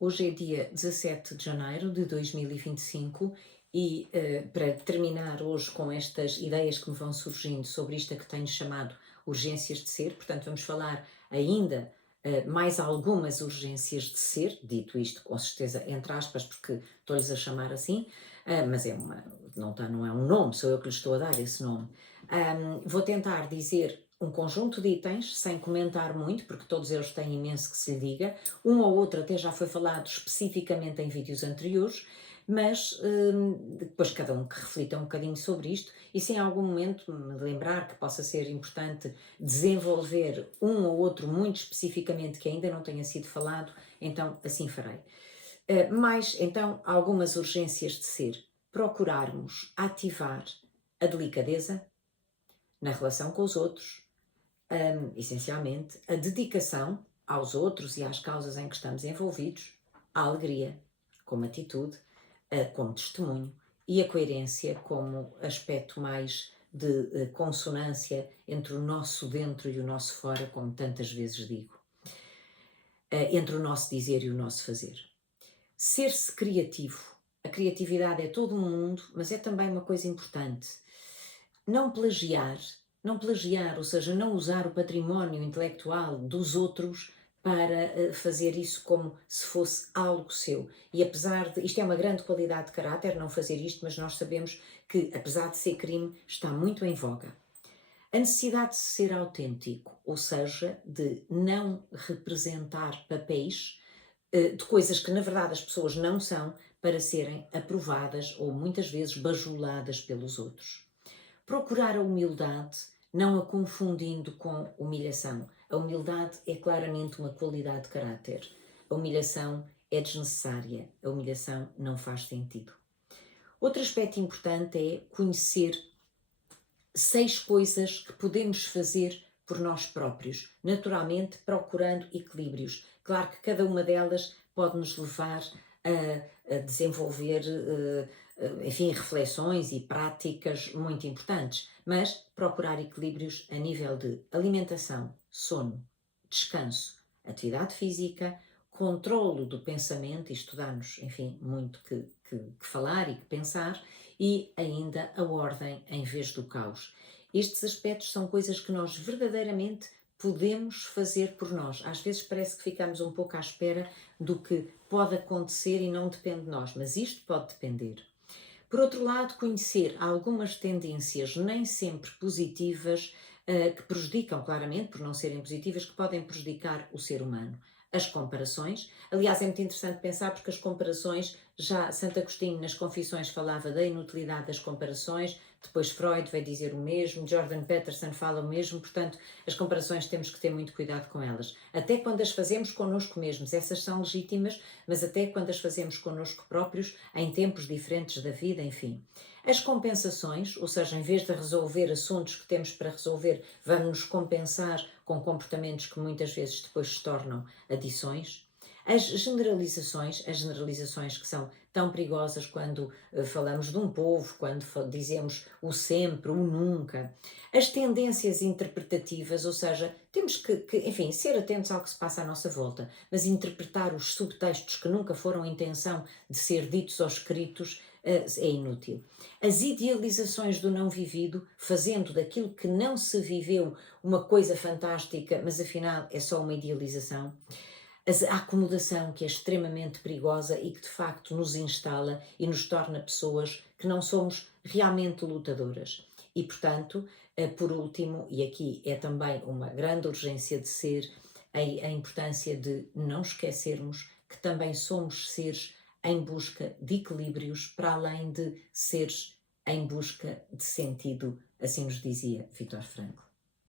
Hoje é dia 17 de janeiro de 2025 e, para terminar hoje com estas ideias que me vão surgindo sobre isto a que tenho chamado urgências de ser, portanto, vamos falar ainda mais algumas urgências de ser, dito isto com certeza entre aspas, porque estou-lhes a chamar assim, mas não é um nome, sou eu que lhes estou a dar esse nome. Vou tentar dizer um conjunto de itens, sem comentar muito, porque todos eles têm imenso que se lhe diga. Um ou outro até já foi falado especificamente em vídeos anteriores, mas depois cada um que reflita um bocadinho sobre isto e se em algum momento me lembrar que possa ser importante desenvolver um ou outro muito especificamente que ainda não tenha sido falado, então assim farei. Mais então algumas urgências de ser. Procurarmos ativar a delicadeza na relação com os outros, essencialmente, a dedicação aos outros e às causas em que estamos envolvidos, a alegria como atitude, como testemunho e a coerência como aspecto mais de consonância entre o nosso dentro e o nosso fora, como tantas vezes digo, entre o nosso dizer e o nosso fazer. Ser-se criativo. A criatividade é todo um mundo, mas é também uma coisa importante. Não plagiar, não plagiar, ou seja, não usar o património intelectual dos outros para fazer isso como se fosse algo seu. E apesar de, isto é uma grande qualidade de caráter, não fazer isto, mas nós sabemos que, apesar de ser crime, está muito em voga. A necessidade de ser autêntico, ou seja, de não representar papéis de coisas que na verdade as pessoas não são para serem aprovadas ou muitas vezes bajuladas pelos outros. Procurar a humildade, não a confundindo com humilhação. A humildade é claramente uma qualidade de caráter. A humilhação é desnecessária. A humilhação não faz sentido. Outro aspecto importante é conhecer 6 coisas que podemos fazer por nós próprios, naturalmente procurando equilíbrios. Claro que cada uma delas pode nos levar a desenvolver, enfim, reflexões e práticas muito importantes, mas procurar equilíbrios a nível de alimentação, sono, descanso, atividade física, controlo do pensamento, isto dá-nos, enfim, muito que falar e que pensar, e ainda a ordem em vez do caos. Estes aspectos são coisas que nós verdadeiramente podemos fazer por nós. Às vezes parece que ficamos um pouco à espera do que pode acontecer e não depende de nós, mas isto pode depender. Por outro lado, conhecer algumas tendências nem sempre positivas, que prejudicam claramente, por não serem positivas, que podem prejudicar o ser humano. As comparações. Aliás, é muito interessante pensar porque as comparações, já Santo Agostinho nas Confissões falava da inutilidade das comparações, depois Freud vai dizer o mesmo, Jordan Peterson fala o mesmo, portanto, as comparações temos que ter muito cuidado com elas. Até quando as fazemos connosco mesmos, essas são legítimas, mas até quando as fazemos connosco próprios, em tempos diferentes da vida, enfim. As compensações, ou seja, em vez de resolver assuntos que temos para resolver, vamos nos compensar com comportamentos que muitas vezes depois se tornam adições. As generalizações que são tão perigosas quando falamos de um povo, quando dizemos o sempre, o nunca. As tendências interpretativas, ou seja, temos enfim, ser atentos ao que se passa à nossa volta, mas interpretar os subtextos que nunca foram a intenção de ser ditos ou escritos é inútil. As idealizações do não vivido, fazendo daquilo que não se viveu uma coisa fantástica, mas afinal é só uma idealização. A acomodação, que é extremamente perigosa e que de facto nos instala e nos torna pessoas que não somos realmente lutadoras. E portanto, por último, e aqui é também uma grande urgência de ser, a importância de não esquecermos que também somos seres em busca de equilíbrios, para além de seres em busca de sentido, assim nos dizia Viktor Frankl.